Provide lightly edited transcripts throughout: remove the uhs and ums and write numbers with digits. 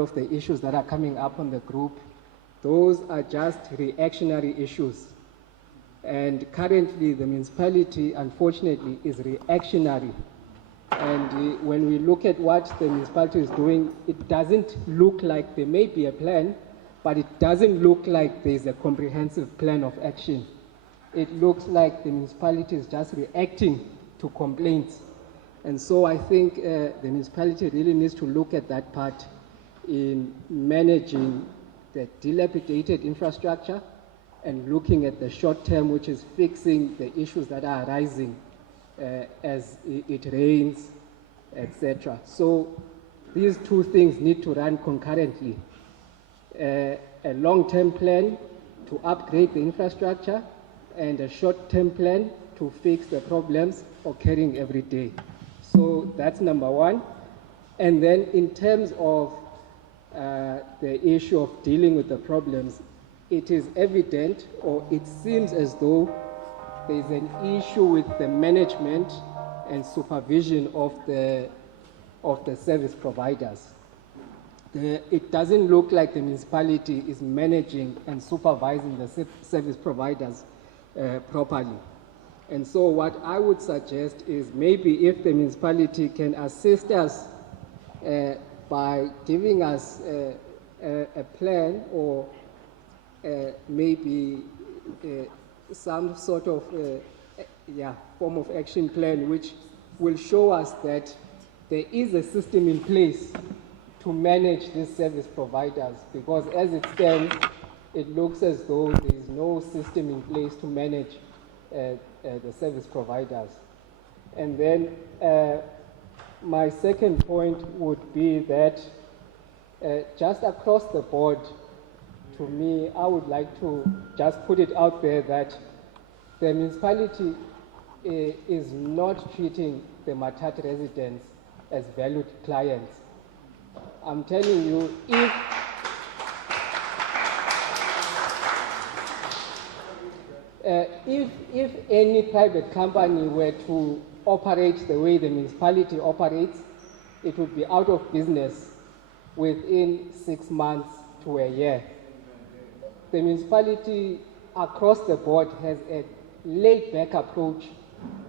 of the issues that are coming up on the group, those are just reactionary issues. And currently the municipality, unfortunately, is reactionary. And when we look at what the municipality is doing, it doesn't look like there may be a plan, but it doesn't look like there's a comprehensive plan of action. It looks like the municipality is just reacting to complaints. And so I think the municipality really needs to look at that part in managing the dilapidated infrastructure and looking at the short term, which is fixing the issues that are arising as it rains, etc. So these two things need to run concurrently. A long-term plan to upgrade the infrastructure and a short-term plan to fix the problems occurring every day. So that's number one. And then in terms of the issue of dealing with the problems, it is evident, or it seems as though there is an issue with the management and supervision of the service providers. It doesn't look like the municipality is managing and supervising the service providers properly. And so what I would suggest is maybe if the municipality can assist us by giving us a plan or maybe some sort of form of action plan which will show us that there is a system in place to manage these service providers, because as it stands, it looks as though there is no system in place to manage the service providers. And then my second point would be that just across the board, to me, I would like to just put it out there that the municipality is not treating the Matatiele residents as valued clients. I'm telling you, if any private company were to operate the way the municipality operates, it would be out of business within 6 months to a year. The municipality across the board has a laid-back approach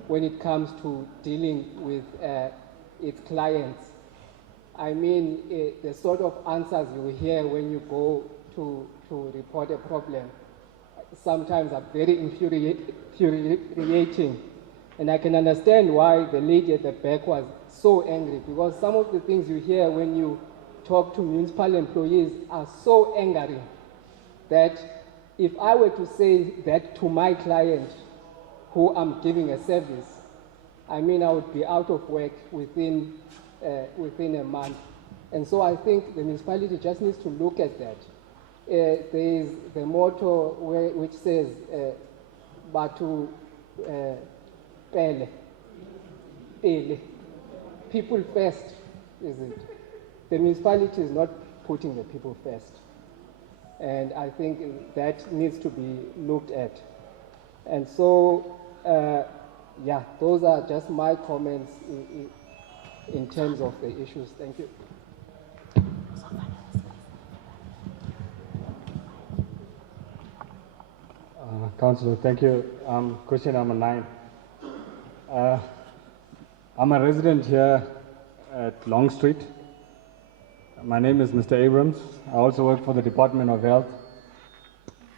when it comes to dealing with its clients. I mean, the sort of answers you hear when you go to report a problem sometimes are very infuriating. And I can understand why the lady at the back was so angry, because some of the things you hear when you talk to municipal employees are so angering that if I were to say that to my client who I'm giving a service, I mean, I would be out of work within a month. And so I think the municipality just needs to look at that. There is the motto which says, Batu Pele, people first, is it? The municipality is not putting the people first. And I think that needs to be looked at. And so, those are just my comments in terms of the issues. Thank you. Councillor, thank you. Question number 9. I'm a resident here at Long Street. My name is Mr. Abrams. I also work for the Department of Health.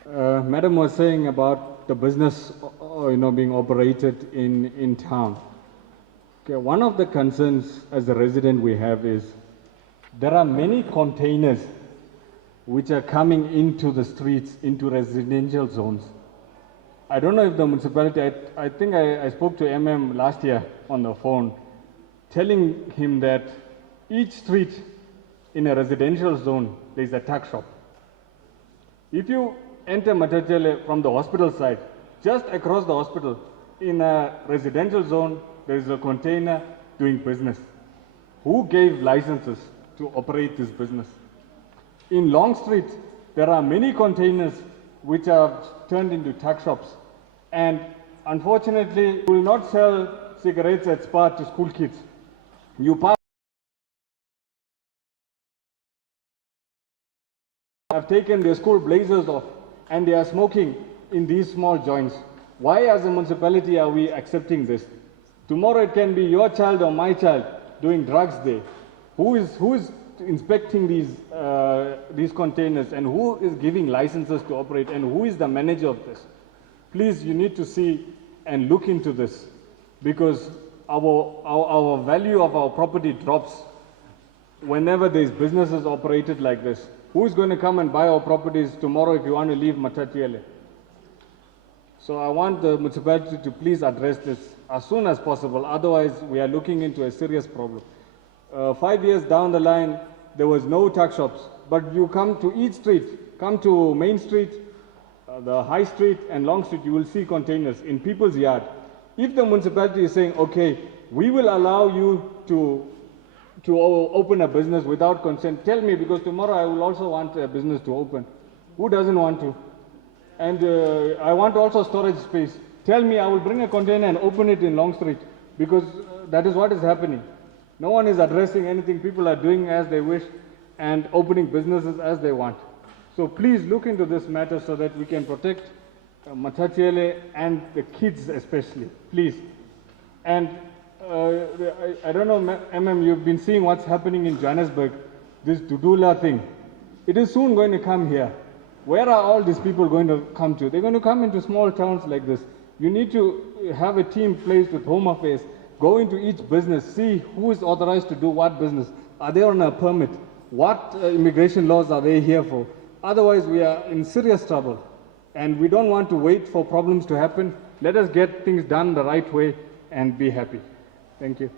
Madam was saying about the business, being operated in town. Okay, one of the concerns as a resident we have is there are many containers which are coming into the streets, into residential zones. I don't know if the municipality, I think I spoke to MM last year on the phone, telling him that each street in a residential zone, there is a tuck shop. If you enter Matatiele from the hospital side, just across the hospital, in a residential zone, there is a container doing business. Who gave licenses to operate this business? In Long Street, there are many containers which are turned into tuck shops. And unfortunately, you will not sell cigarettes at Spar to school kids. You pass have taken their school blazers off and they are smoking in these small joints. Why as a municipality are we accepting this? Tomorrow it can be your child or my child doing drugs there. Who is inspecting these containers, and who is giving licenses to operate, and who is the manager of this? Please, you need to see and look into this, because our value of our property drops whenever there's businesses operated like this. Who's going to come and buy our properties tomorrow if you want to leave Matatiele? So I want the municipality to please address this as soon as possible. Otherwise, we are looking into a serious problem. 5 years down the line, there was no tuck shops. But you come to each street, come to Main Street, the High Street and Long Street, you will see containers in people's yard. If the municipality is saying, okay, we will allow you to open a business without consent, tell me, because tomorrow I will also want a business to open. Who doesn't want to? And I want also storage space. Tell me, I will bring a container and open it in Long Street, because that is what is happening. No one is addressing anything. People are doing as they wish and opening businesses as they want. So please look into this matter so that we can protect Matatiele and the kids especially, please. And I don't know, you've been seeing what's happening in Johannesburg, this Dudula thing. It is soon going to come here. Where are all these people going to come to? They're going to come into small towns like this. You need to have a team placed with Home Affairs, go into each business, see who is authorized to do what business. Are they on a permit? What immigration laws are they here for? Otherwise, we are in serious trouble. And we don't want to wait for problems to happen. Let us get things done the right way and be happy. Thank you.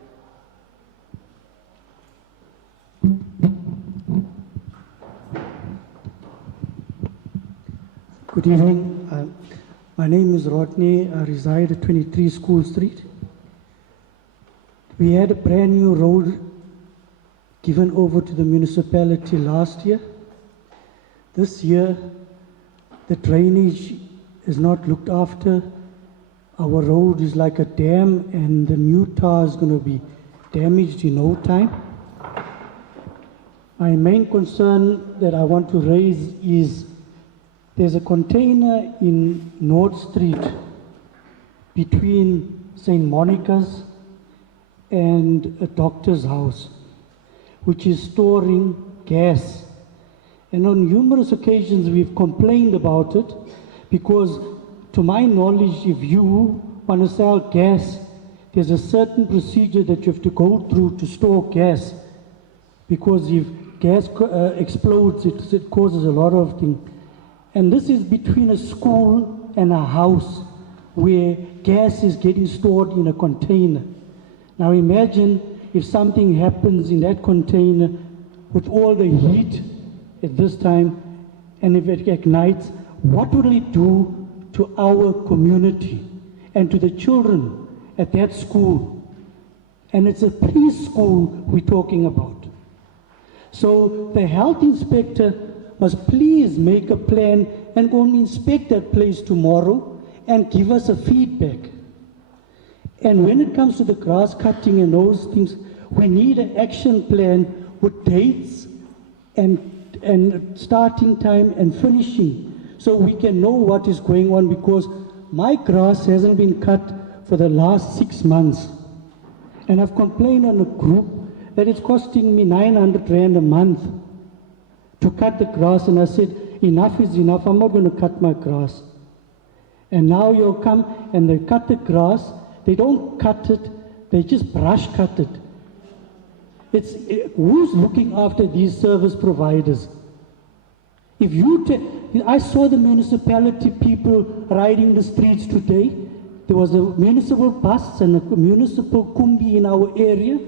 Good evening. My name is Rodney. I reside at 23 School Street. We had a brand new road given over to the municipality last year. This year, the drainage is not looked after. Our road is like a dam, and the new tar is going to be damaged in no time. My main concern that I want to raise is there's a container in North Street between St. Monica's and a doctor's house, which is storing gas. And on numerous occasions we've complained about it, because to my knowledge, if you want to sell gas, there's a certain procedure that you have to go through to store gas, because if gas explodes, it causes a lot of things. And this is between a school and a house where gas is getting stored in a container. Now imagine if something happens in that container with all the heat at this time, and if it ignites, what will it do to our community and to the children at that school? And it's a preschool we're talking about. So the health inspector must please make a plan and go and inspect that place tomorrow and give us a feedback. And when it comes to the grass cutting and those things, we need an action plan with dates and starting time and finishing, so we can know what is going on, because my grass hasn't been cut for the last 6 months. And I've complained on a group that it's costing me 900 Rand a month to cut the grass, and I said, enough is enough, I'm not going to cut my grass. And now you'll come and they cut the grass, they don't cut it, they just brush cut it. Who's looking after these service providers? If you I saw the municipality people riding the streets today. There was a municipal bus and a municipal kumbi in our area.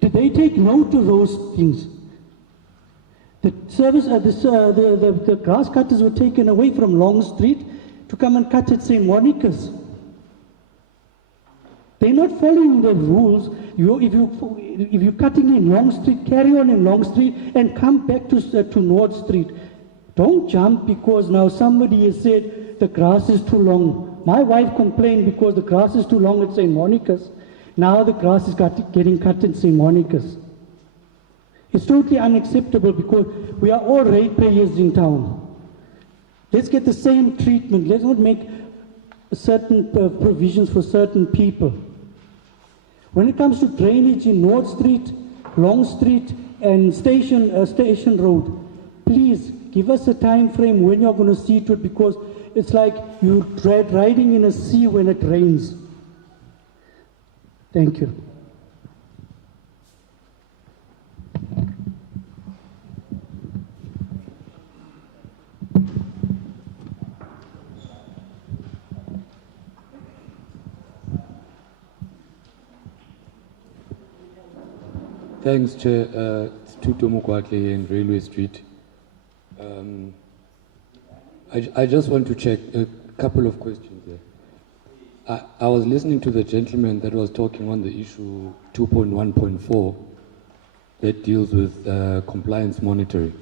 Did they take note of those things? The service, the grass cutters were taken away from Long Street to come and cut at St. Monica's. They're not following the rules. If you're cutting in Long Street, carry on in Long Street and come back to North Street. Don't jump because now somebody has said the grass is too long. My wife complained because the grass is too long at St. Monica's. Now the grass is getting cut at St. Monica's. It's totally unacceptable because we are all ratepayers in town. Let's get the same treatment. Let's not make certain provisions for certain people. When it comes to drainage in North Street, Long Street, and Station Road, please give us a time frame when you're going to see to it, because it's like you're riding in a sea when it rains. Thank you. Thanks, Chair. It's Tuto Mukwakle in Railway Street. I just want to check a couple of questions there. I was listening to the gentleman that was talking on the issue 2.1.4 that deals with compliance monitoring.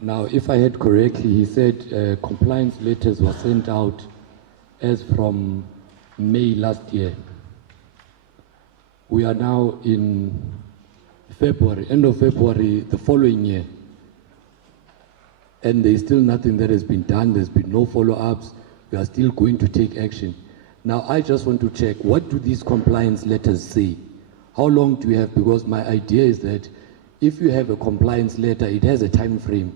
Now, if I heard correctly, he said compliance letters were sent out as from May last year. We are now in February, end of February the following year. And there's still nothing that has been done. There's been no follow-ups. We are still going to take action. Now, I just want to check, what do these compliance letters say? How long do we have? Because my idea is that if you have a compliance letter, it has a time frame.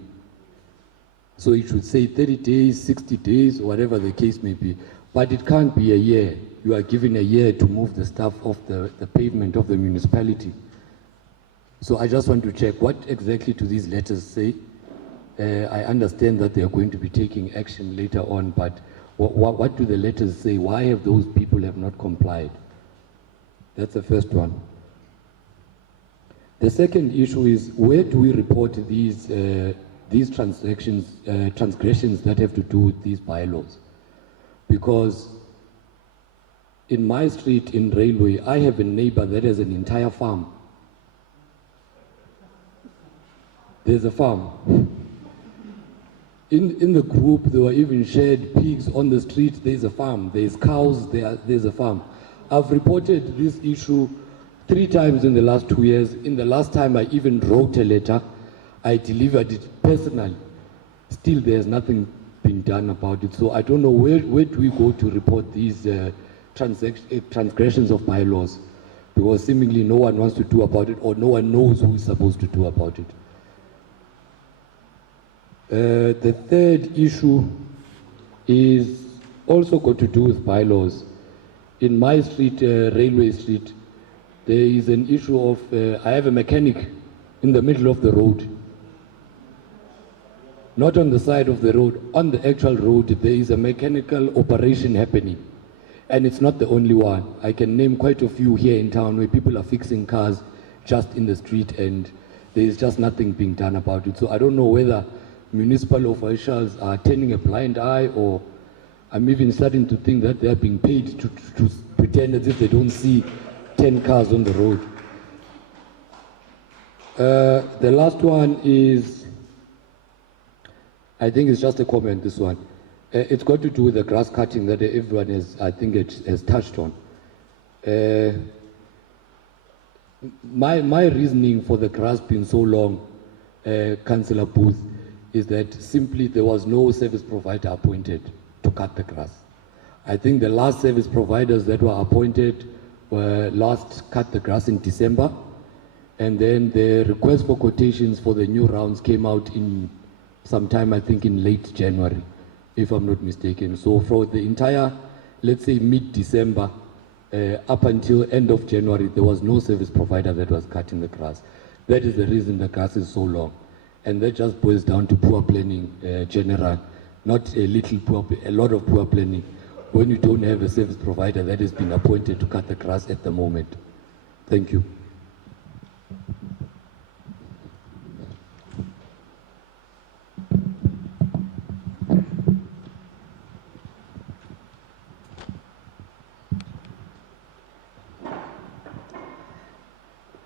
So it should say 30 days, 60 days, whatever the case may be. But it can't be a year. You are given a year to move the stuff off the pavement of the municipality. So I just want to check, what exactly do these letters say? I understand that they are going to be taking action later on, but what do the letters say? Why have those people have not complied? That's the first one. The second issue is, where do we report these transgressions that have to do with these bylaws? Because in my street in Railway, I have a neighbor that has an entire farm. There's a farm. In the group, there were even shared pigs on the street. There's a farm. There's cows. There's a farm. I've reported this issue 3 times in the last 2 years. In the last time, I even wrote a letter. I delivered it personally. Still, there's nothing being done about it. So I don't know where do we go to report these transgressions of bylaws, because seemingly no one wants to do about it, or no one knows who is supposed to do about it. The third issue is also got to do with bylaws. In my street, Railway Street, there is an issue of, I have a mechanic in the middle of the road. Not on the side of the road, on the actual road, there is a mechanical operation happening. And it's not the only one. I can name quite a few here in town where people are fixing cars just in the street and there is just nothing being done about it. So I don't know whether municipal officials are turning a blind eye, or I'm even starting to think that they are being paid to pretend as if they don't see 10 cars on the road. The last one is, I think it's just a comment, this one. It's got to do with the grass cutting that everyone has, I think, has touched on. My reasoning for the grass being so long, Councillor Booth, is that simply there was no service provider appointed to cut the grass. I think the last service providers that were appointed were last cut the grass in December, and then the request for quotations for the new rounds came out in sometime, I think, in late January, if I'm not mistaken. So for the entire, let's say mid-December, up until end of January, there was no service provider that was cutting the grass. That is the reason the grass is so long. And that just boils down to poor planning, general, not a little poor, a lot of poor planning, when you don't have a service provider that has been appointed to cut the grass at the moment. Thank you.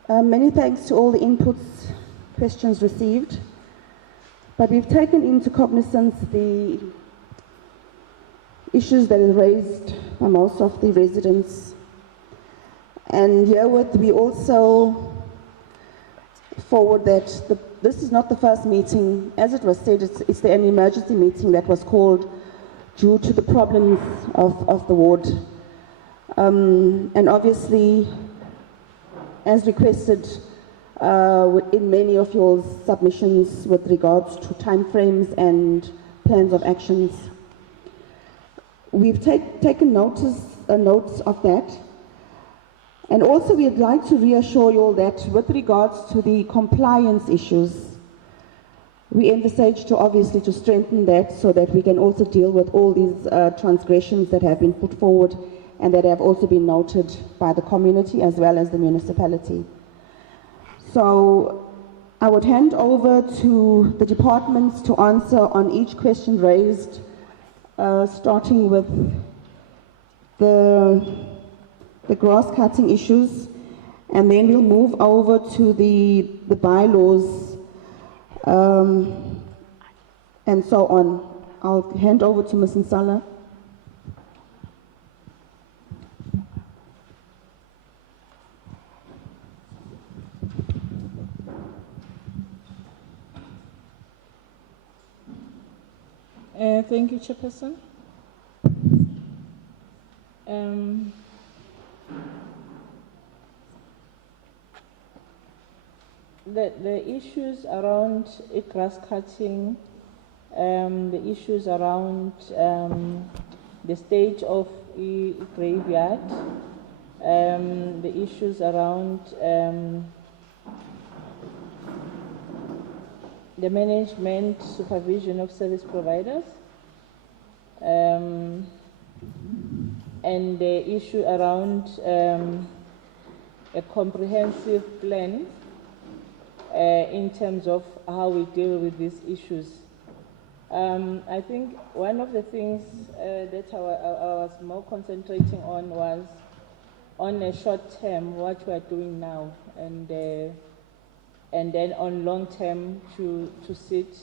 Many thanks to all the inputs, questions received. But we've taken into cognizance the issues that are raised by most of the residents. And herewith we also forward that this is not the first meeting. As it was said, it's an emergency meeting that was called due to the problems of the ward. And obviously, as requested in many of your submissions with regards to timeframes and plans of actions, we've taken notes of that. And also we'd like to reassure you all that with regards to the compliance issues, we envisage to obviously to strengthen that so that we can also deal with all these transgressions that have been put forward and that have also been noted by the community as well as the municipality. So I would hand over to the departments to answer on each question raised, starting with the grass cutting issues, and then we'll move over to the bylaws and so on. I'll hand over to Ms. Nsala. Thank you, Chairperson. The issues around grass cutting, the issues around the stage of a graveyard, the issues around the management supervision of service providers, and the issue around a comprehensive plan in terms of how we deal with these issues. I think one of the things that I was more concentrating on was on a short term, what we are doing now, and then on long term to sit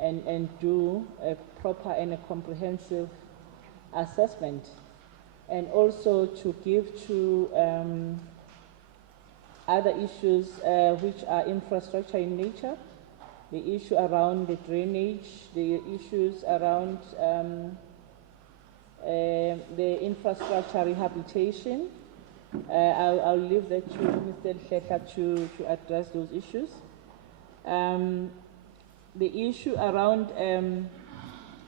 and do a proper and a comprehensive assessment, and also to give to other issues which are infrastructure in nature, the issue around the drainage, the issues around the infrastructure rehabilitation. I'll leave that to Mr. Hleka to address those issues. The issue around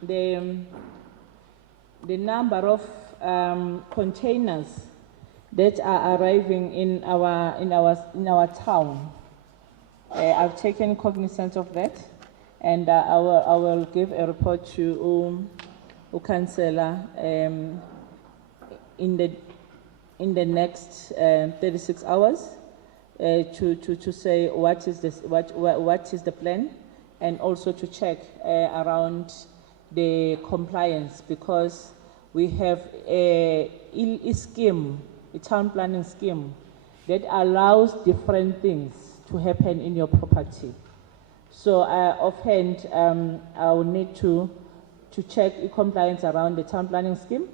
the number of containers that are arriving in our town. I've taken cognizance of that, and I will give a report to Councillor in the next 36 hours to say what is the plan, and also to check around the compliance, because we have a scheme, a town planning scheme that allows different things to happen in your property. So offhand, I will need to check compliance around the town planning scheme,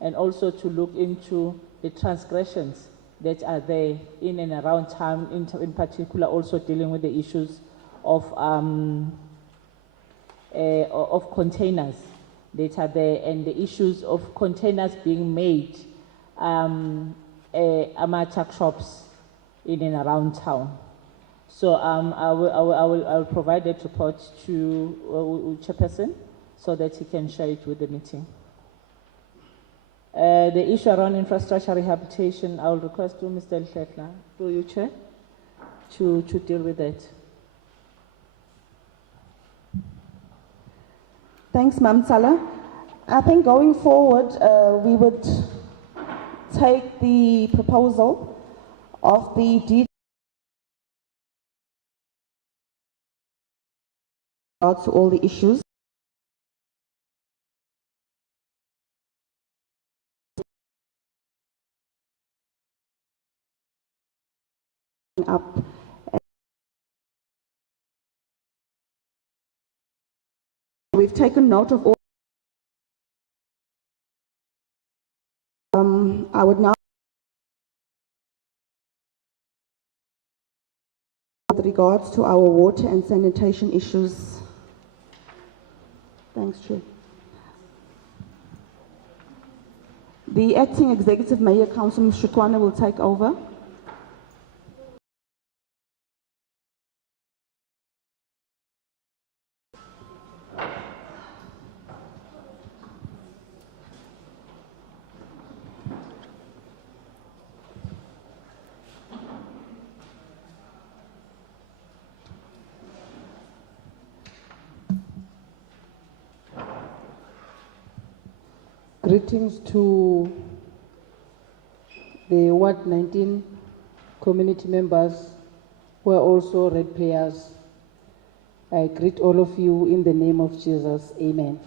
and also to look into the transgressions that are there in and around town, in particular also dealing with the issues of containers that are there, and the issues of containers being made amateur shops in and around town. So I will provide that report to Chairperson so that he can share it with the meeting. The issue around infrastructure rehabilitation, I will request to Mr. Hleka, through you, Chair, to deal with that. Thanks, Ma'am Sala. I think going forward, we would take the proposal of the to all the issues. Up. We've taken note of all. I would now regards to our water and sanitation issues. Thanks, Chair. The Acting Executive Mayor, Councillor Shukwana, will take over. Greetings to the Ward 19 community members who are also ratepayers. I greet all of you in the name of Jesus. Amen.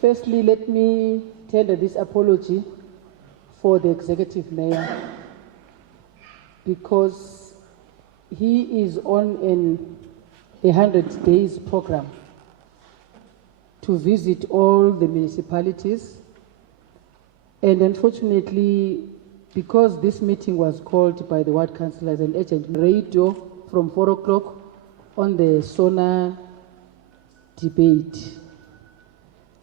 Firstly, let me tender this apology for the executive mayor because he is on a 100 days program to visit all the municipalities. And unfortunately, because this meeting was called by the ward councillors and agent radio from 4 o'clock on the SONA debate.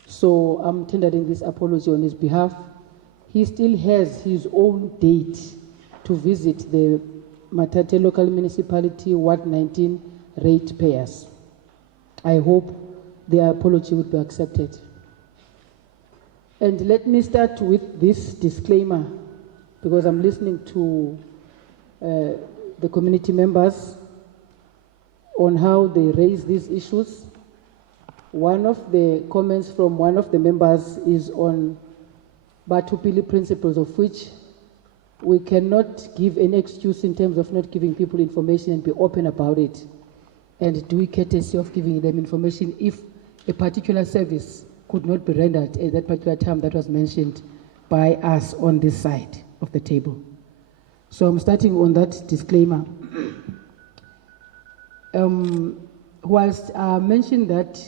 So I'm tendering this apology on his behalf. He still has his own date to visit the Matatiele local municipality Ward 19 ratepayers. I hope the apology would be accepted. And let me start with this disclaimer, because I'm listening to the community members on how they raise these issues. One of the comments from one of the members is on Batupili principles, of which we cannot give any excuse in terms of not giving people information and be open about it, and do courtesy of giving them information if a particular service could not be rendered at that particular time that was mentioned by us on this side of the table. So I'm starting on that disclaimer. Whilst I mentioned that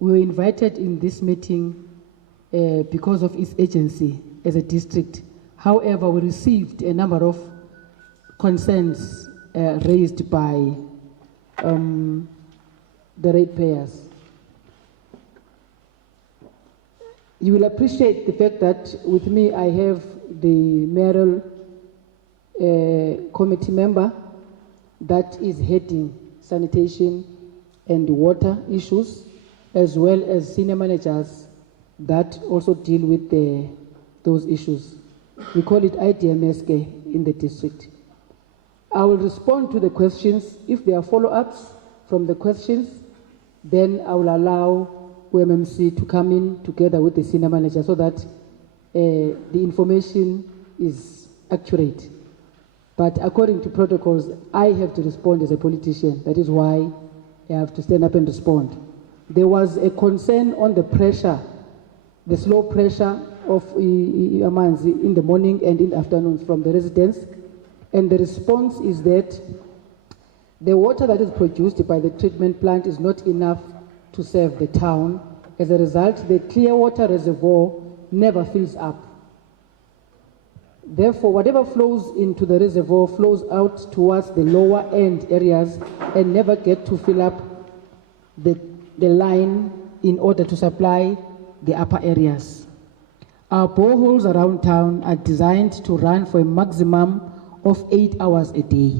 we were invited in this meeting because of its agency as a district, however, we received a number of concerns raised by the ratepayers. You will appreciate the fact that with me I have the mayoral committee member that is heading sanitation and water issues, as well as senior managers that also deal with those issues. We call it IDMSK in the district. I will respond to the questions. If there are follow-ups from the questions, then I will allow OMMC to come in together with the senior manager so that the information is accurate. But according to protocols, I have to respond as a politician. That is why I have to stand up and respond. There was a concern on the pressure, the slow pressure of Amanzi in the morning and in the afternoons from the residents. And the response is that the water that is produced by the treatment plant is not enough to serve the town. As a result, the clear water reservoir never fills up. Therefore, whatever flows into the reservoir flows out towards the lower end areas and never get to fill up the line in order to supply the upper areas. Our boreholes around town are designed to run for a maximum of 8 hours a day.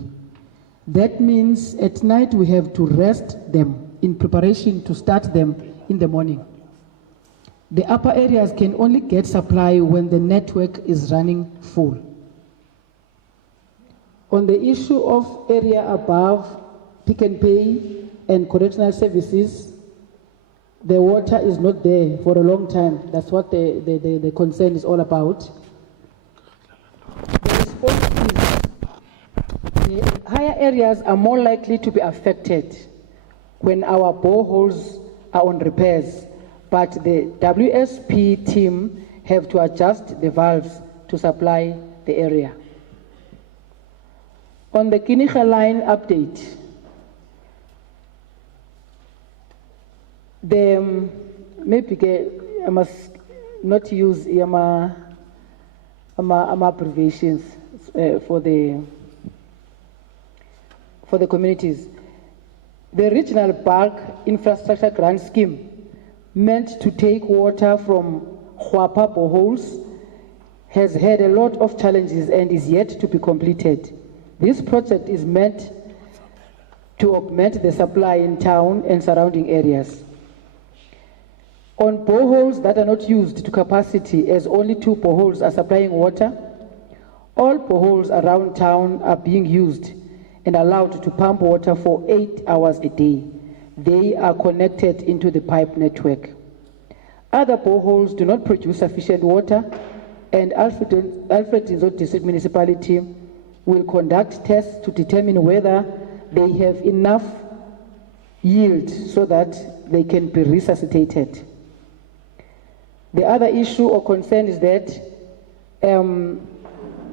That means at night we have to rest them in preparation to start them in the morning. The upper areas can only get supply when the network is running full. On the issue of area above Pick and Pay and correctional services, the water is not there for a long time. That's what the concern is all about. The response is the higher areas are more likely to be affected when our boreholes are on repairs, but the WSP team have to adjust the valves to supply the area. On the Kiniga line update, maybe I must not use abbreviations for the for the communities. The Regional Bulk Infrastructure Grant Scheme, meant to take water from Huapa boreholes, has had a lot of challenges and is yet to be completed. This project is meant to augment the supply in town and surrounding areas. On boreholes that are not used to capacity, as only 2 boreholes are supplying water, all boreholes around town are being used and allowed to pump water for 8 hours a day. They are connected into the pipe network. Other boreholes do not produce sufficient water, and Alfred Nzo District Municipality will conduct tests to determine whether they have enough yield so that they can be resuscitated. The other issue or concern is that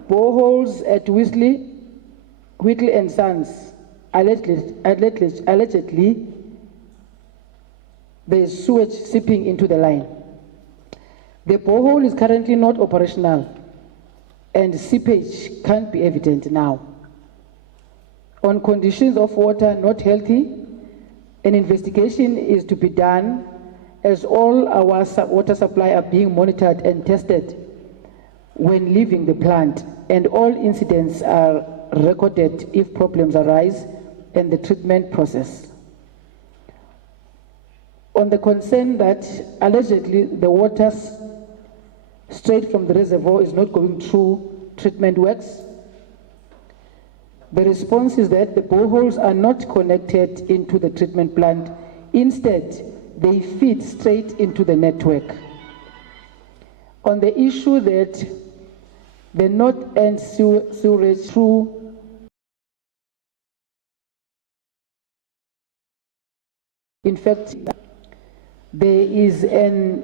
boreholes at Whitley and Sons, allegedly there is sewage seeping into the line. The borehole is currently not operational and seepage can't be evident now. On conditions of water not healthy, an investigation is to be done, as all our water supply are being monitored and tested when leaving the plant, and all incidents are recorded if problems arise in the treatment process. On the concern that allegedly the water straight from the reservoir is not going through treatment works, the response is that the boreholes are not connected into the treatment plant. Instead, they feed straight into the network. On the issue that the north end sewerage through in fact, there is an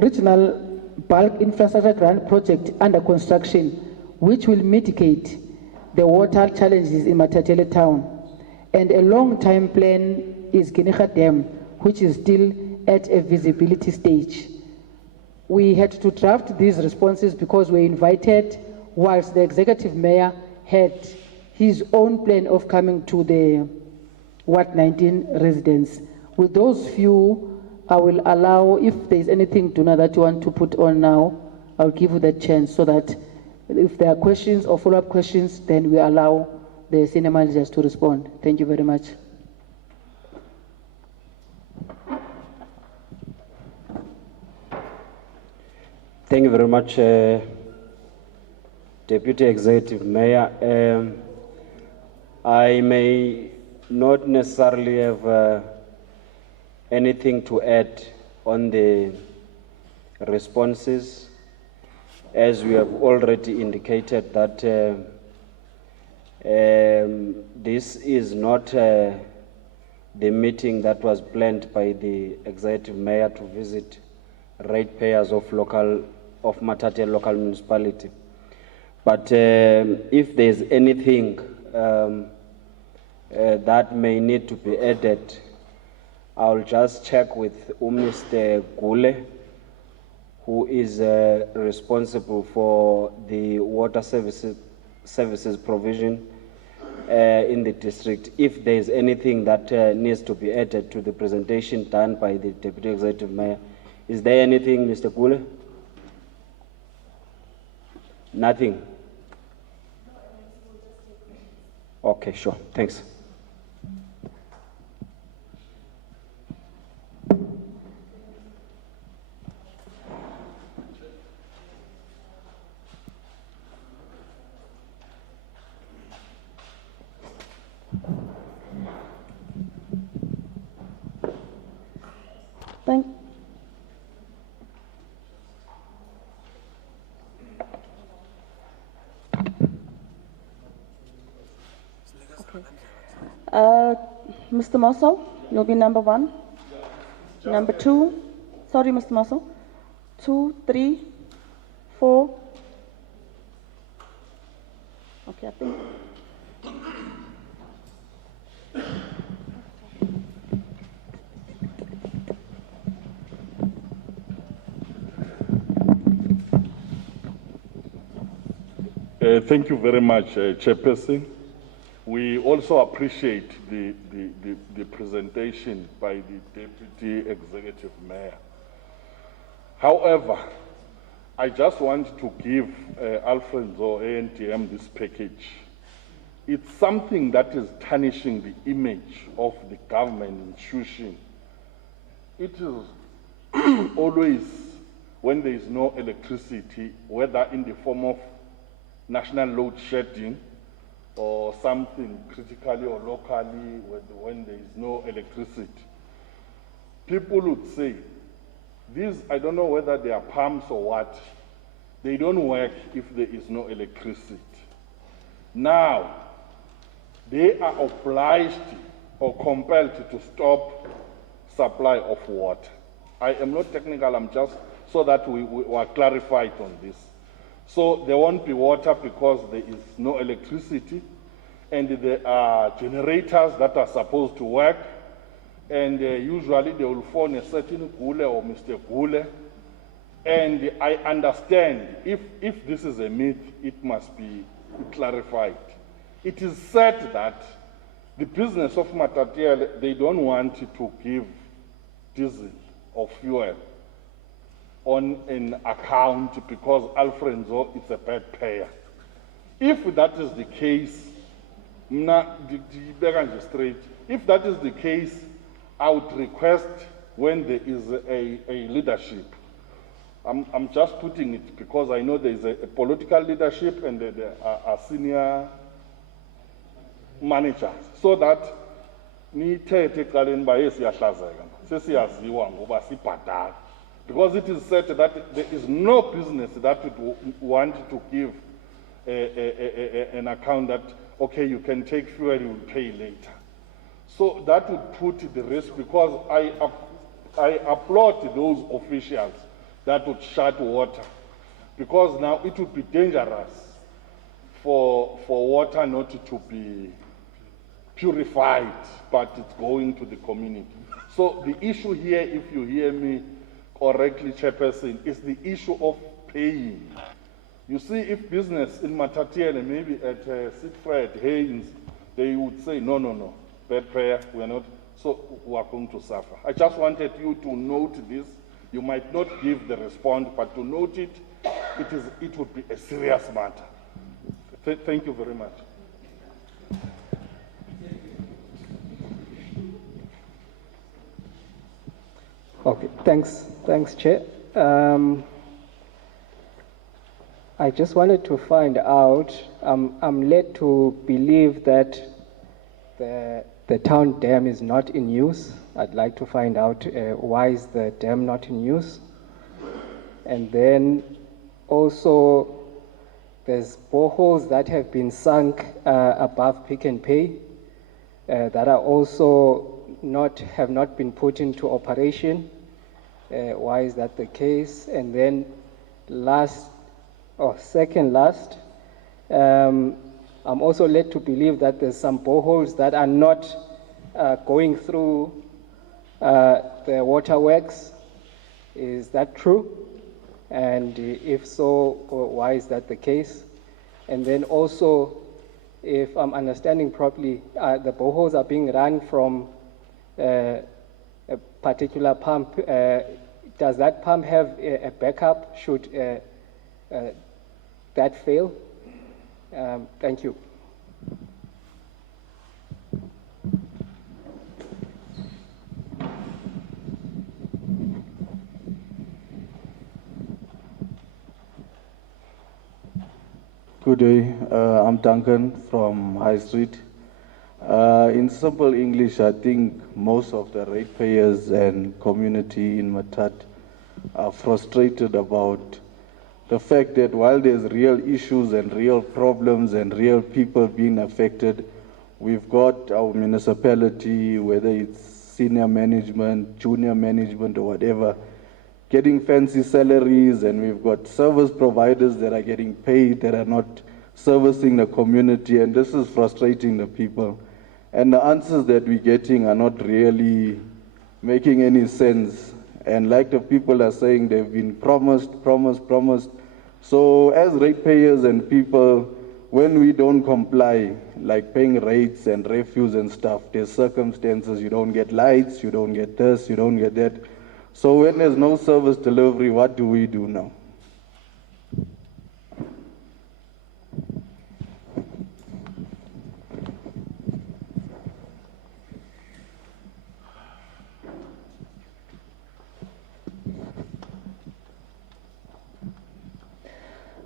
regional bulk infrastructure grant project under construction which will mitigate the water challenges in Matatiele town. And a long-time plan is Ginecha Dam, which is still at a visibility stage. We had to draft these responses because we invited, whilst the executive mayor had his own plan of coming to the Ward 19 residents. With those few, I will allow, if there is anything, Duna, that you want to put on now, I'll give you that chance so that if there are questions or follow-up questions, then we allow the senior managers to respond. Thank you very much. Thank you very much, Deputy Executive Mayor. I may not necessarily have anything to add on the responses, as we have already indicated that this is not the meeting that was planned by the Executive Mayor to visit ratepayers of Matatiele local municipality. But if there's anything that may need to be added, I'll just check with Mr. Gule, who is responsible for the water services provision in the district. If there's anything that needs to be added to the presentation done by the Deputy Executive Mayor. Is there anything, Mr. Gule? Nothing? Okay, sure. Thanks. Mr. Mosso, you'll be number 1. Number 2, sorry, Mr. Mosso. 2, 3, 4. Okay, I think. Thank you very much, Chairperson. We also appreciate the presentation by the Deputy Executive Mayor. However, I just want to give Alfredo ANTM this package. It's something that is tarnishing the image of the government institution. It is always when there is no electricity, whether in the form of national load shedding or something critically or locally when there is no electricity, people would say, these, I don't know whether they are pumps or what, they don't work if there is no electricity. Now, they are obliged or compelled to stop supply of water. I am not technical, I'm just so that we are clarified on this. So there won't be water because there is no electricity, and there are generators that are supposed to work, and usually they will phone a certain Gule or Mr. Gule. And I understand if this is a myth, it must be clarified. It is said that the business of Matatiele, they don't want to give diesel or fuel on an account because Alfredo is a bad payer. If that is the case, if that is the case, I would request when there is a leadership. I'm just putting it because I know there is a political leadership and there are senior managers, so that because it is said that there is no business that would want to give an account that, okay, you can take fuel, you will pay later. So that would put the risk, because I applaud those officials that would shut water, because now it would be dangerous for water not to be purified, but it's going to the community. So the issue here, if you hear me correctly, Chairperson, is the issue of paying. You see, if business in Matatiele, maybe at Sigfred, Haynes, they would say, no, bad prayer, we are not, so we are going to suffer. I just wanted you to note this. You might not give the response, but to note it, it would be a serious matter. Thank you very much. Okay, thanks, Chair. I just wanted to find out, I'm led to believe that the town dam is not in use. I'd like to find out why is the dam not in use. And then also there's boreholes that have been sunk above Pick and Pay that are also have not been put into operation. Why is that the case? And then second last, I'm also led to believe that there's some boreholes that are not going through the waterworks. Is that true? And if so, why is that the case? And then also, if I'm understanding properly, the boreholes are being run from a particular pump. Does that pump have a backup should that fail? Thank you. Good day, I'm Duncan from High Street. In simple English, I think most of the ratepayers and community in Matat are frustrated about the fact that while there's real issues and real problems and real people being affected, we've got our municipality, whether it's senior management, junior management or whatever, getting fancy salaries, and we've got service providers that are getting paid that are not servicing the community, and this is frustrating the people. And the answers that we're getting are not really making any sense. And like the people are saying, they've been promised. So as ratepayers and people, when we don't comply, like paying rates and refuse and stuff, there's circumstances, you don't get lights, you don't get this, you don't get that. So when there's no service delivery, what do we do now?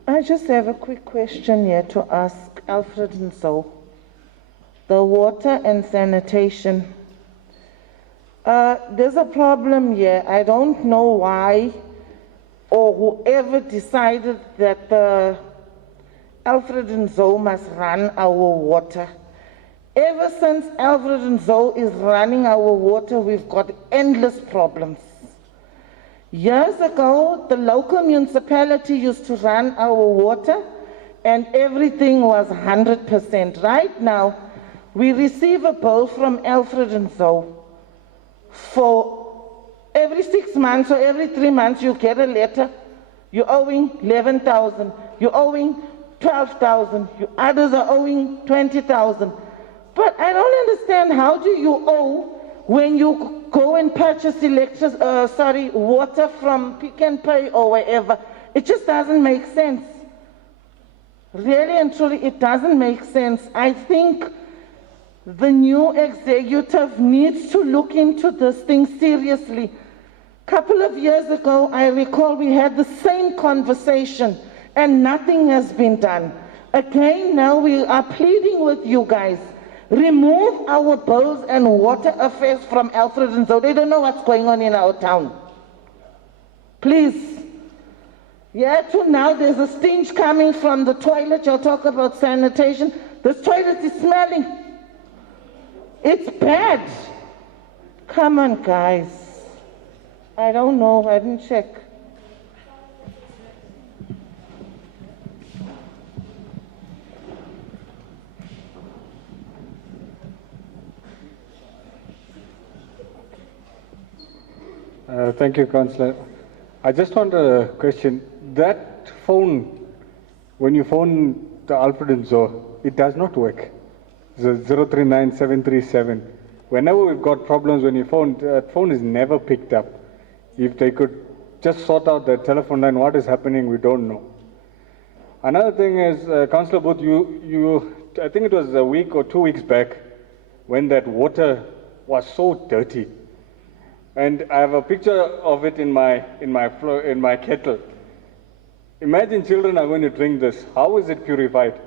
I just have a quick question here to ask Alfred and so. The water and sanitation. There's a problem here. I don't know why or whoever decided that the Alfred and Zoe must run our water. Ever since Alfred and Zoe is running our water, we've got endless problems. Years ago, the local municipality used to run our water and everything was 100%. Right now, we receive a bill from Alfred and Zoe. For every 6 months or every 3 months, you get a letter. You're owing 11,000. You're owing 12,000. You others are owing 20,000. But I don't understand, how do you owe when you go and purchase water from Pick and Pay or wherever? It just doesn't make sense. Really and truly, it doesn't make sense. I think the new executive needs to look into this thing seriously. A couple of years ago, I recall we had the same conversation and nothing has been done. Again, now we are pleading with you guys. Remove our bills and water affairs from Alfred and Zoe. They don't know what's going on in our town. Please. Yeah, to now there's a stench coming from the toilet. You'll talk about sanitation. This toilet is smelling. It's bad. Come on, guys. I don't know. I didn't check. Thank you, Councillor. I just want a question. That phone, when you phone the Alfred and Zoe, it does not work. The 039737. Whenever we've got problems when you phone, that phone is never picked up. If they could just sort out the telephone line, what is happening, we don't know. Another thing is, Councillor Booth, I think it was a week or 2 weeks back when that water was so dirty. And I have a picture of it in my kettle. Imagine children are going to drink this. How is it purified?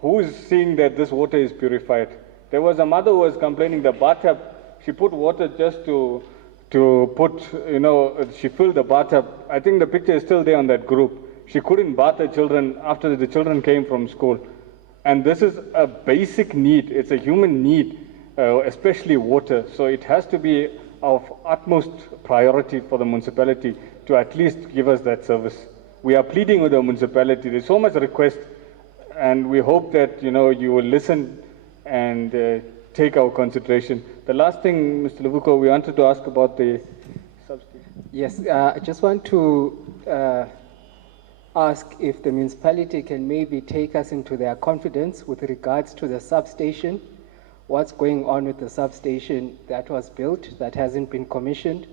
Who is seeing that this water is purified? There was a mother who was complaining the bathtub. She put water just to put, she filled the bathtub. I think the picture is still there on that group. She couldn't bath her children after the children came from school. And this is a basic need. It's a human need, especially water. So it has to be of utmost priority for the municipality to at least give us that service. We are pleading with the municipality. There's so much request, and we hope that you will listen and take our consideration. The last thing, Mr. Levuko, we wanted to ask about the substation. Yes, I just want to ask if the municipality can maybe take us into their confidence with regards to the substation. What's going on with the substation that was built, that hasn't been commissioned,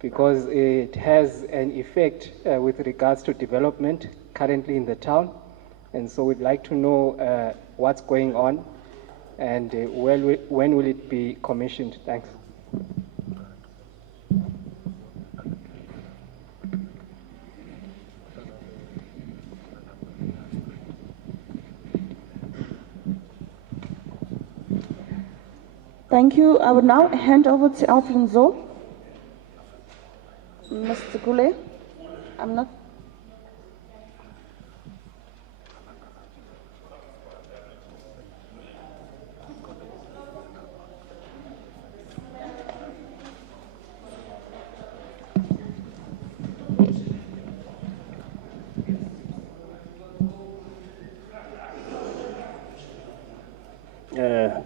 because it has an effect with regards to development currently in the town. And so we'd like to know what's going on and when will it be commissioned? Thanks. Thank you. I would now hand over to Alfred and Zoe. Mr. Gule, I'm not.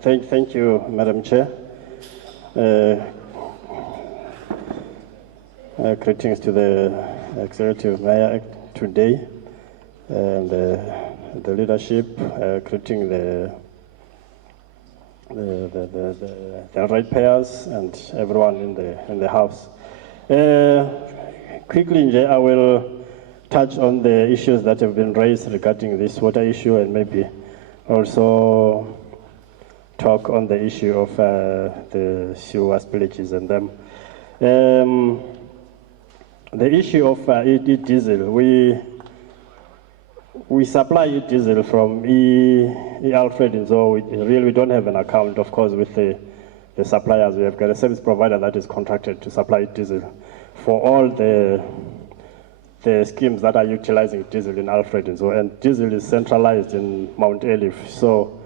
Thank you, Madam Chair. Greetings to the Executive Mayor today and the leadership, greeting the ratepayers and everyone in the house. Quickly, I will touch on the issues that have been raised regarding this water issue, and maybe also talk on the issue of the sewer spillages and them. The issue of e-diesel, we supply e-diesel from Alfred, and so we don't have an account, of course, with the suppliers. We have got a service provider that is contracted to supply diesel for all the schemes that are utilizing diesel in Alfred, and so, and diesel is centralized in Mount Elif, so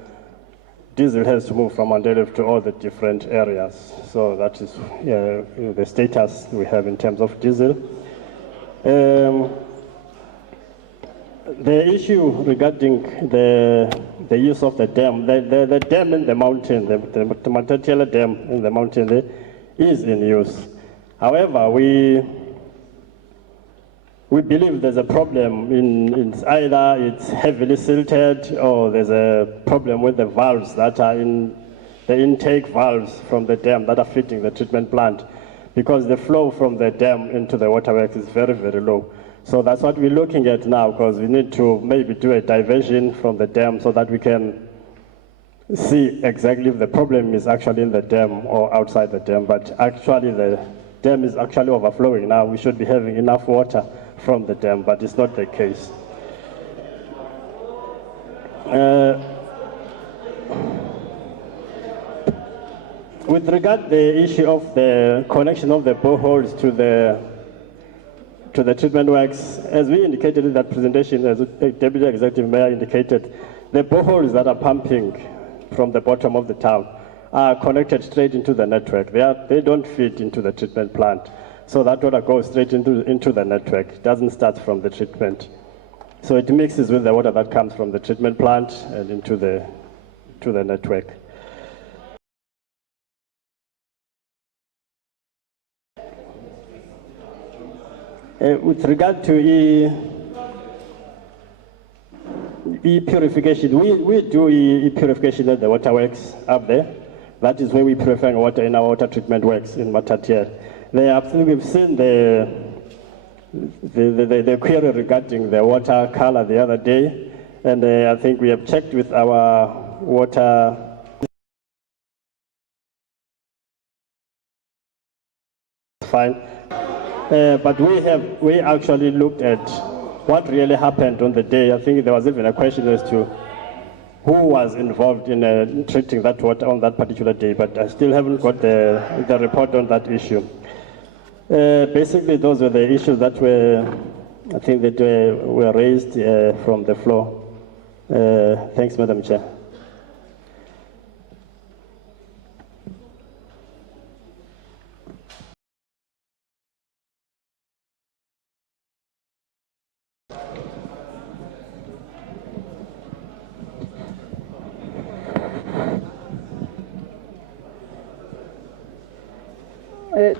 diesel has to move from Mount Elif to all the different areas. So that is the status we have in terms of diesel. The issue regarding the use of the dam, the dam in the mountain, the Matatiele dam in the mountain there is in use. However, we believe there's a problem in either it's heavily silted or there's a problem with the valves that are in the intake valves from the dam that are feeding the treatment plant, because the flow from the dam into the waterworks is very, very low. So that's what we're looking at now, because we need to maybe do a diversion from the dam so that we can see exactly if the problem is actually in the dam or outside the dam. But actually the dam is actually overflowing now. We should be having enough water from the dam, but it's not the case. With regard to the issue of the connection of the boreholes to the treatment works, as we indicated in that presentation, as the Deputy Executive Mayor indicated, the boreholes that are pumping from the bottom of the town are connected straight into the network. They don't feed into the treatment plant. So that water goes straight into the network. It doesn't start from the treatment. So it mixes with the water that comes from the treatment plant and into the network. With regard to e-purification, we do e-purification at the waterworks up there. That is where we purify water in our water treatment works in Matatiele. We've seen the query regarding the water color the other day, and I think we have checked with our water fine. But we actually looked at what really happened on the day. I think there was even a question as to who was involved in treating that water on that particular day, but I still haven't got the report on that issue. Basically, those were the issues that were raised from the floor. Thanks, Madam Chair.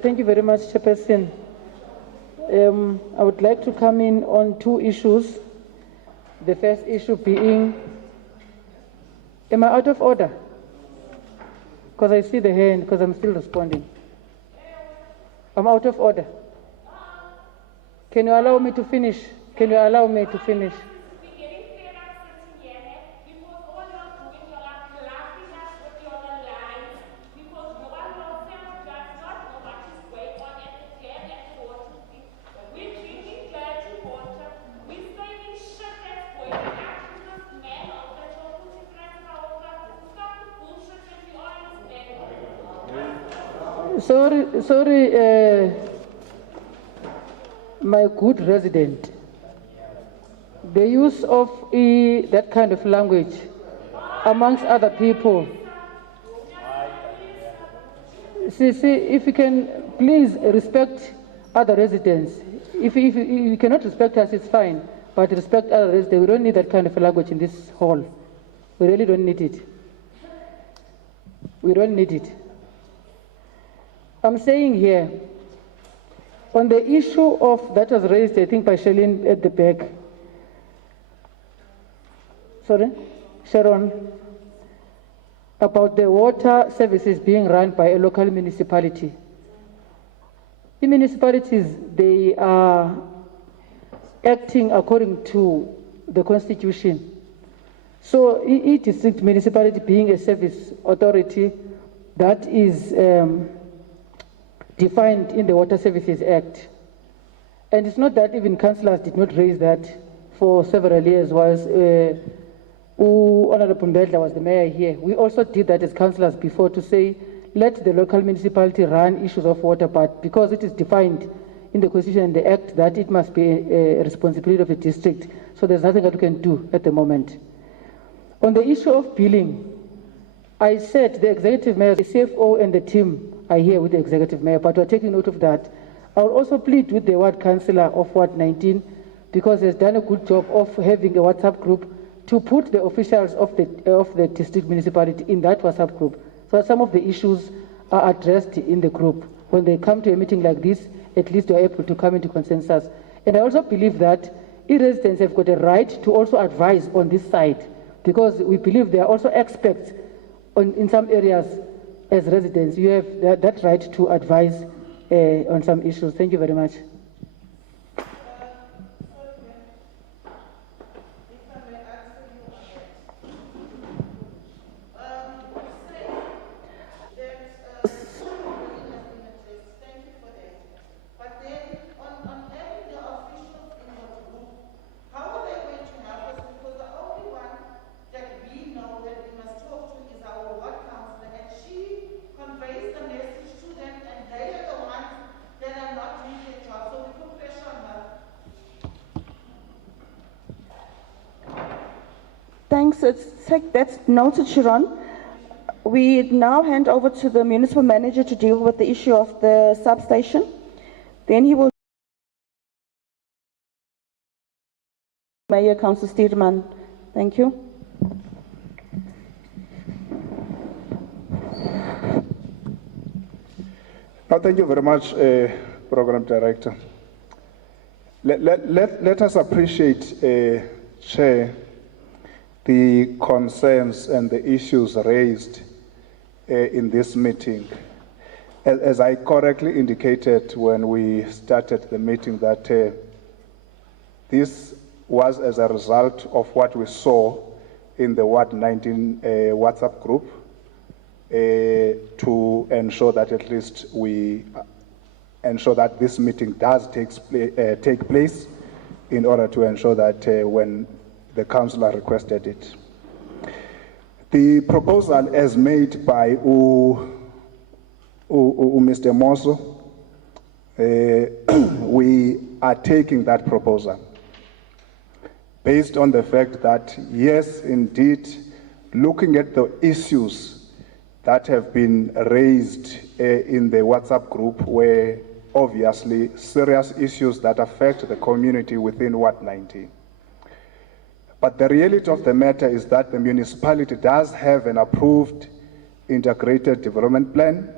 Thank you very much, Chairperson. I would like to come in on two issues. The first issue being, am I out of order? Because I see the hand, because I'm still responding. I'm out of order. Can you allow me to finish? Can you allow me to finish? Sorry, my good resident. The use of that kind of language amongst other people. See, if you can please respect other residents. If you cannot respect us, it's fine. But respect other residents. We don't need that kind of language in this hall. We really don't need it. We don't need it. I'm saying here, on the issue of that was raised, I think, by Shalene at the back. sorry, Sharon, about the water services being run by a local municipality. The municipalities, they are acting according to the constitution. So each district municipality being a service authority that is defined in the Water Services Act. And it's not that even councillors did not raise that for several years, was Honorable Mbedla was the mayor here. We also did that as councillors before to say, let the local municipality run issues of water, but because it is defined in the Constitution and the Act that it must be a responsibility of a district, so there's nothing that we can do at the moment. On the issue of billing, I said the executive mayor, the CFO and the team are here with the executive mayor, but we're taking note of that. I will also plead with the ward councillor of Ward 19, because he has done a good job of having a WhatsApp group to put the officials of the district municipality in that WhatsApp group, so that some of the issues are addressed in the group. When they come to a meeting like this, at least they are able to come into consensus. And I also believe that residents have got a right to also advise on this side, because we believe they are also experts in some areas as residents. You have that right to advise on some issues. Thank you very much. Thanks. That's noted, Sharon. We now hand over to the municipal manager to deal with the issue of the substation. Then he will. Mayor Councillor Stierman. Thank you. Thank you very much, Program Director. Let us appreciate, Chair, the concerns and the issues raised in this meeting. As I correctly indicated when we started the meeting, that this was as a result of what we saw in the Ward 19 WhatsApp group, to ensure that at least we ensure that this meeting does take place, in order to ensure that when the councillor requested it. The proposal as made by Mr. Moso, we are taking that proposal based on the fact that, yes, indeed, looking at the issues that have been raised in the WhatsApp group were obviously serious issues that affect the community within Ward 19. But the reality of the matter is that the municipality does have an approved integrated development plan,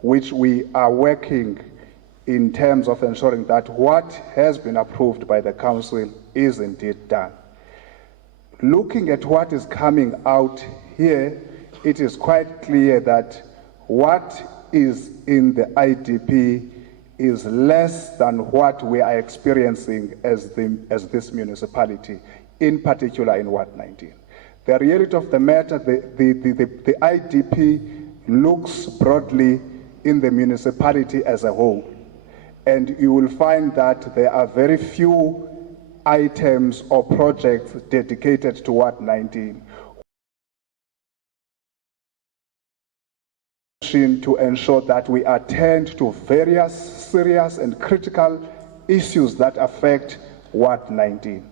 which we are working in terms of ensuring that what has been approved by the council is indeed done. Looking at what is coming out here, it is quite clear that what is in the IDP is less than what we are experiencing as this municipality, in particular in Ward 19. The reality of the matter, the IDP looks broadly in the municipality as a whole. And you will find that there are very few items or projects dedicated to Ward 19. To ensure that we attend to various serious and critical issues that affect Ward 19.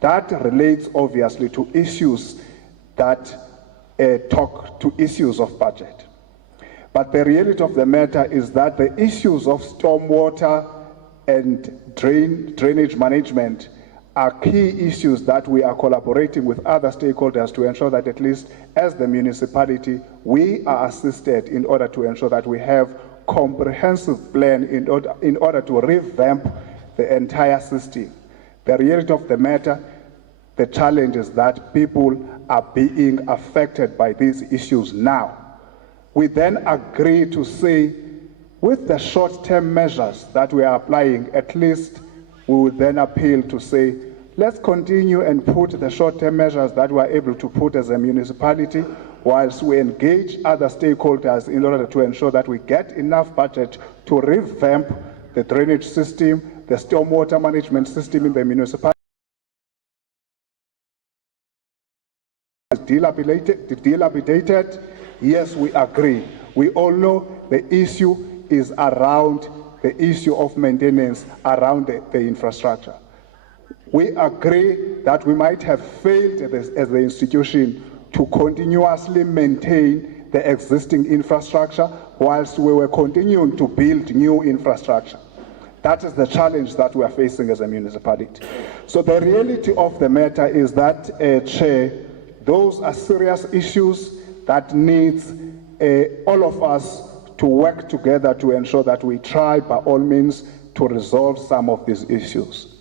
That relates obviously to issues that talk to issues of budget. But the reality of the matter is that the issues of stormwater and drainage management are key issues that we are collaborating with other stakeholders to ensure that at least as the municipality, we are assisted in order to ensure that we have comprehensive plan in order to revamp the entire system. The reality of the matter, the challenges that people are being affected by these issues now. We then agree to say, with the short-term measures that we are applying, at least we will then appeal to say, let's continue and put the short-term measures that we are able to put as a municipality, whilst we engage other stakeholders in order to ensure that we get enough budget to revamp the drainage system, the stormwater management system in the municipality. Dilapidated, yes, we agree. We all know the issue is around the issue of maintenance around the infrastructure. We agree that we might have failed as the institution to continuously maintain the existing infrastructure whilst we were continuing to build new infrastructure. That is the challenge that we are facing as a municipality. So the reality of the matter is that, Chair, those are serious issues that needs all of us to work together to ensure that we try by all means to resolve some of these issues.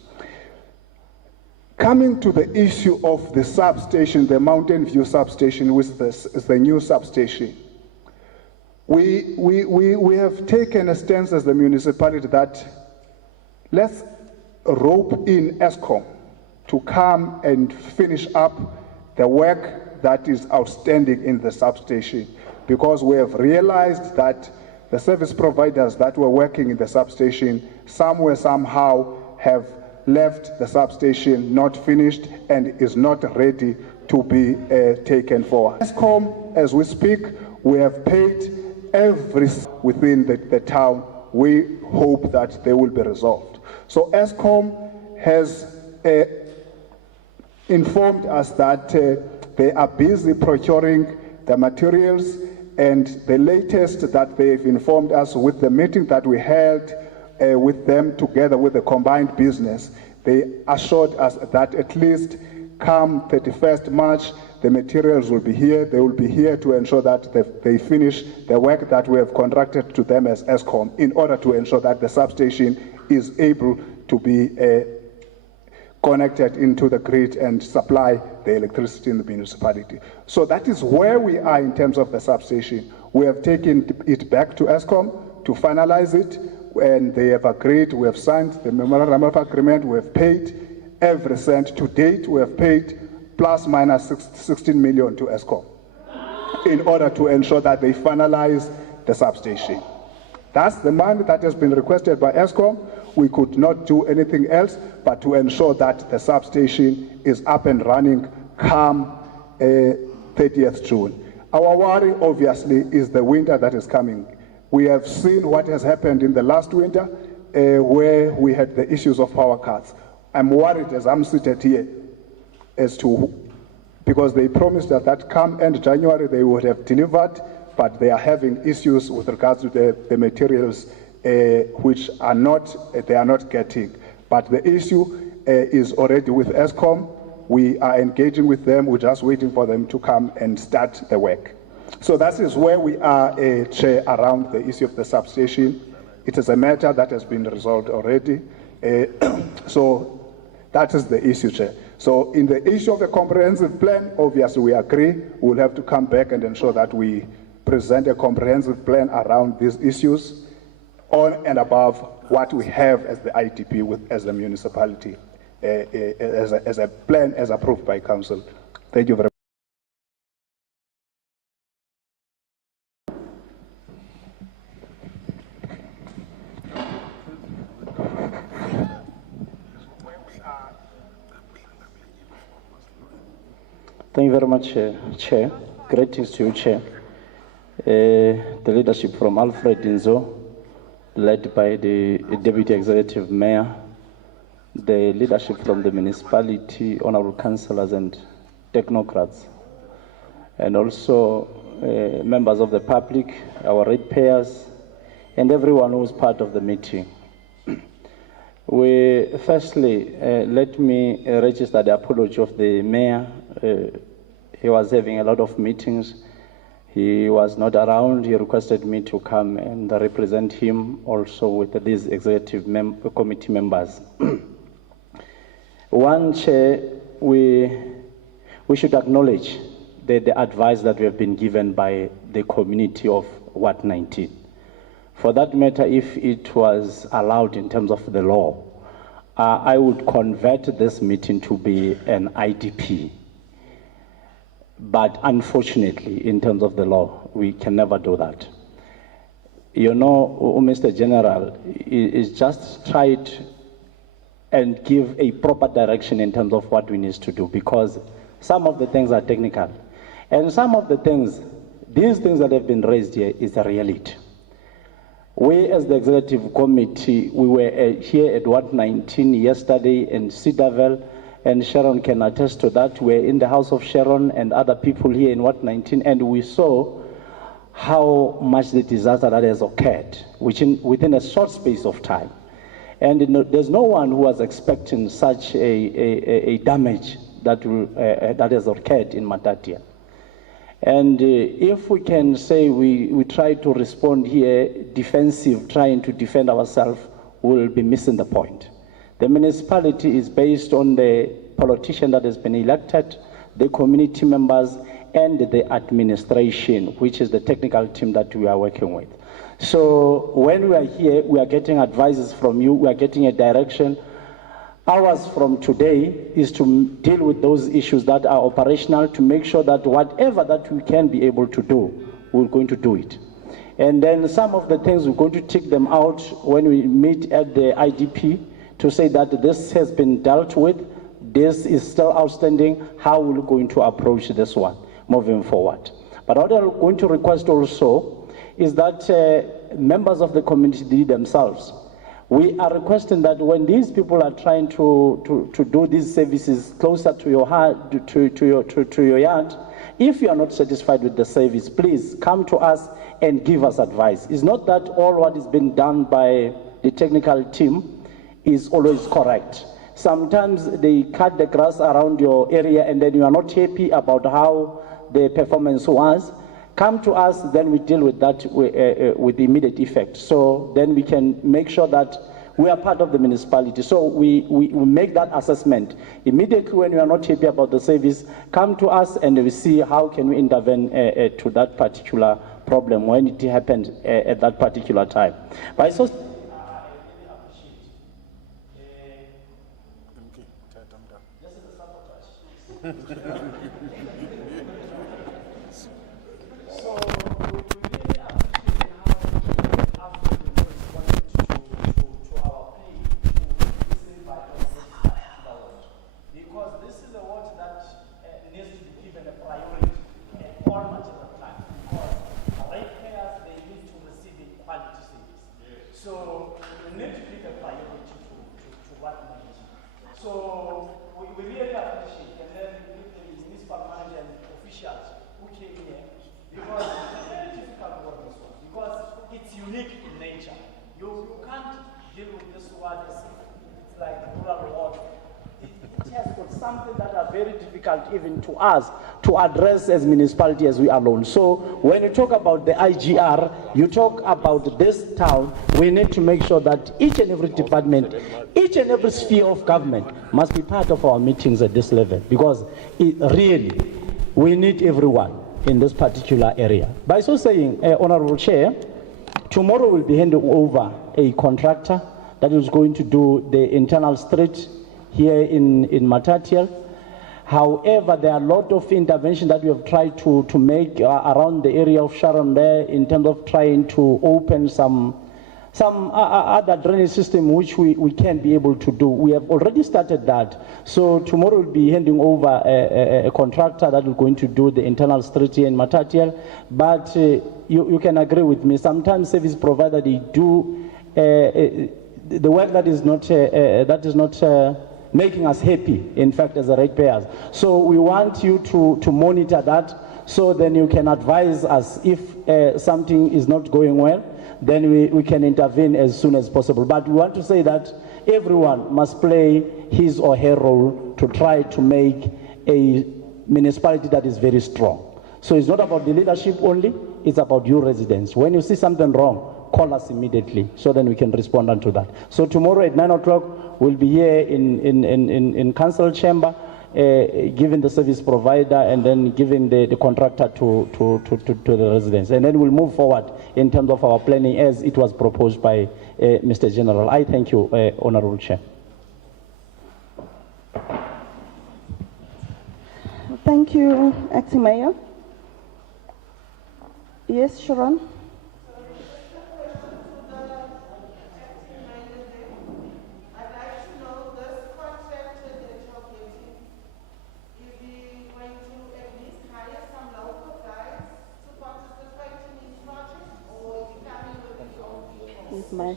Coming to the issue of the substation, the Mountain View substation, which is the new substation, we have taken a stance as the municipality that let's rope in ESCOM to come and finish up the work that is outstanding in the substation, because we have realized that the service providers that were working in the substation somewhere, somehow have left the substation not finished and is not ready to be taken forward. ESCOM, as we speak, we have paid every within the town. We hope that they will be resolved. So ESCOM has informed us that they are busy procuring the materials, and the latest that they've informed us with the meeting that we held with them together with the combined business, they assured us that at least come 31st March, the materials will be here. They will be here to ensure that they finish the work that we have contracted to them as ESCOM in order to ensure that the substation is able to be connected into the grid and supply the electricity in the municipality. So that is where we are in terms of the substation. We have taken it back to ESCOM to finalize it, and they have agreed. We have signed the memorandum of agreement. We have paid every cent to date. We have paid plus minus 16 million to ESCOM in order to ensure that they finalize the substation. That's the money that has been requested by ESCOM. We could not do anything else but to ensure that the substation is up and running come 30th June. Our worry, obviously, is the winter that is coming. We have seen what has happened in the last winter where we had the issues of power cuts. I'm worried as I'm seated here as to, because they promised that come end January they would have delivered, but they are having issues with regards to the materials which are they are not getting. But the issue is already with ESCOM. We are engaging with them. We're just waiting for them to come and start the work. So that is where we are, Chair, around the issue of the substation. It is a matter that has been resolved already. So that is the issue, Chair. So in the issue of the comprehensive plan, obviously we agree. We'll have to come back and ensure that we present a comprehensive plan around these issues on and above what we have as the ITP as the municipality, as a plan as approved by council. Thank you very much. Thank you very much, Chair. Greetings to you, Chair. The leadership from Alfred Inzo, led by the Deputy Executive Mayor, the leadership from the municipality, honorable councillors and technocrats, and also members of the public, our ratepayers, and everyone who was part of the meeting. Firstly, let me register the apology of the mayor. He was having a lot of meetings. He was not around. He requested me to come and represent him also with these executive committee members. One, Chair, we should acknowledge the advice that we have been given by the community of Ward 19. For that matter, if it was allowed in terms of the law, I would convert this meeting to be an IDP. But unfortunately, in terms of the law, we can never do that. You know, Mr. General, is just tried and give a proper direction in terms of what we need to do, because some of the things are technical. And some of the things, these things that have been raised here is a reality. We as the executive committee, we were here at Ward 19 yesterday in Cedarville, and Sharon can attest to that. We're in the house of Sharon and other people here in Ward 19, and we saw how much the disaster that has occurred within a short space of time. And there's no one who was expecting such a damage that has occurred in Matatiele. And if we can say we try to respond here defensive, trying to defend ourselves, we'll be missing the point. The municipality is based on the politician that has been elected, the community members, and the administration, which is the technical team that we are working with. So when we are here, we are getting advices from you, we are getting a direction. Ours from today is to deal with those issues that are operational, to make sure that whatever that we can be able to do, we're going to do it. And then some of the things, we're going to take them out when we meet at the IDP to say that this has been dealt with, this is still outstanding, how we're going to approach this one moving forward. But what I'm going to request also is that members of the community themselves, we are requesting that when these people are trying to do these services closer to your heart, to your yard, if you are not satisfied with the service, please come to us and give us advice. It's not that all what is being done by the technical team is always correct. Sometimes they cut the grass around your area and then you are not happy about how the performance was. Come to us, then we deal with that with immediate effect. So then we can make sure that we are part of the municipality. So we make that assessment. Immediately when you are not happy about the service, come to us and we see how can we intervene to that particular problem when it happened at that particular time. But I even to us to address as municipality as we are alone. So when you talk about the IGR, you talk about this town, we need to make sure that each and every department, each and every sphere of government must be part of our meetings at this level, because really, we need everyone in this particular area. By so saying, Honorable Chair, tomorrow we'll be handing over a contractor that is going to do the internal street here in Matatiele. However, there are a lot of intervention that we have tried to make around the area of Sharon there in terms of trying to open some other drainage system which we can be able to do. We have already started that. So tomorrow we'll be handing over a contractor that is going to do the internal street here in Matatiele. But you can agree with me, sometimes service provider, they do the work that is not making us happy, in fact, as the ratepayers. So we want you to monitor that, so then you can advise us if something is not going well, then we can intervene as soon as possible. But we want to say that everyone must play his or her role to try to make a municipality that is very strong. So it's not about the leadership only, it's about you residents. When you see something wrong, call us immediately, so then we can respond unto that. So tomorrow at 9 o'clock, we'll be here in council chamber, giving the service provider and then giving the contractor to the residents. And then we'll move forward in terms of our planning as it was proposed by Mr. General. I thank you, Honorable Chair. Thank you, Acting Mayor. Yes, Sharon? My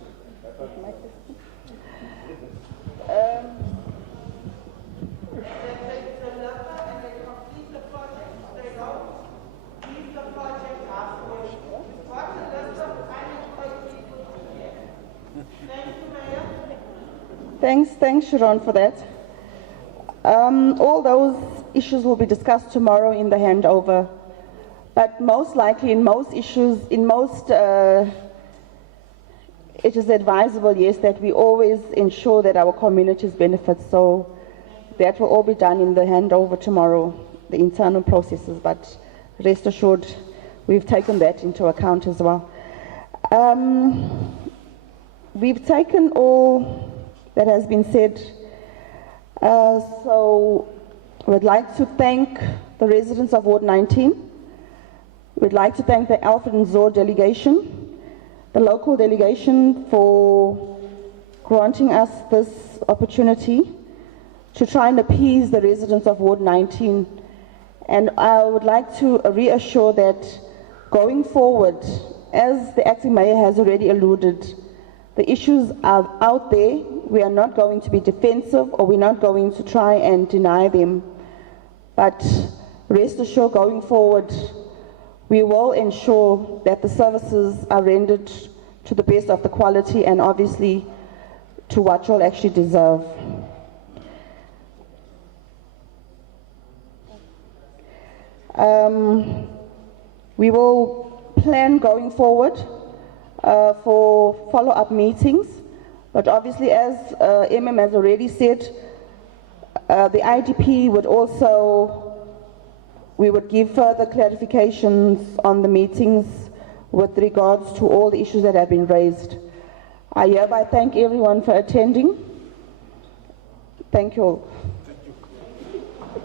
Thanks, Sharon, for that. All those issues will be discussed tomorrow in the handover, but most likely in most issues, it is advisable, yes, that we always ensure that our communities benefit. So that will all be done in the handover tomorrow, the internal processes, but rest assured, we've taken that into account as well. We've taken all that has been said. So we'd like to thank the residents of Ward 19. We'd like to thank the Alfred and Zor delegation, the local delegation, for granting us this opportunity to try and appease the residents of Ward 19. And I would like to reassure that going forward, as the Acting Mayor has already alluded, the issues are out there. We are not going to be defensive, or we're not going to try and deny them. But rest assured, going forward, we will ensure that the services are rendered to the best of the quality and obviously to what you'll actually deserve. We will plan going forward for follow-up meetings, but obviously, as MM has already said, the IDP would also, we would give further clarifications on the meetings with regards to all the issues that have been raised. I hereby thank everyone for attending. Thank you all.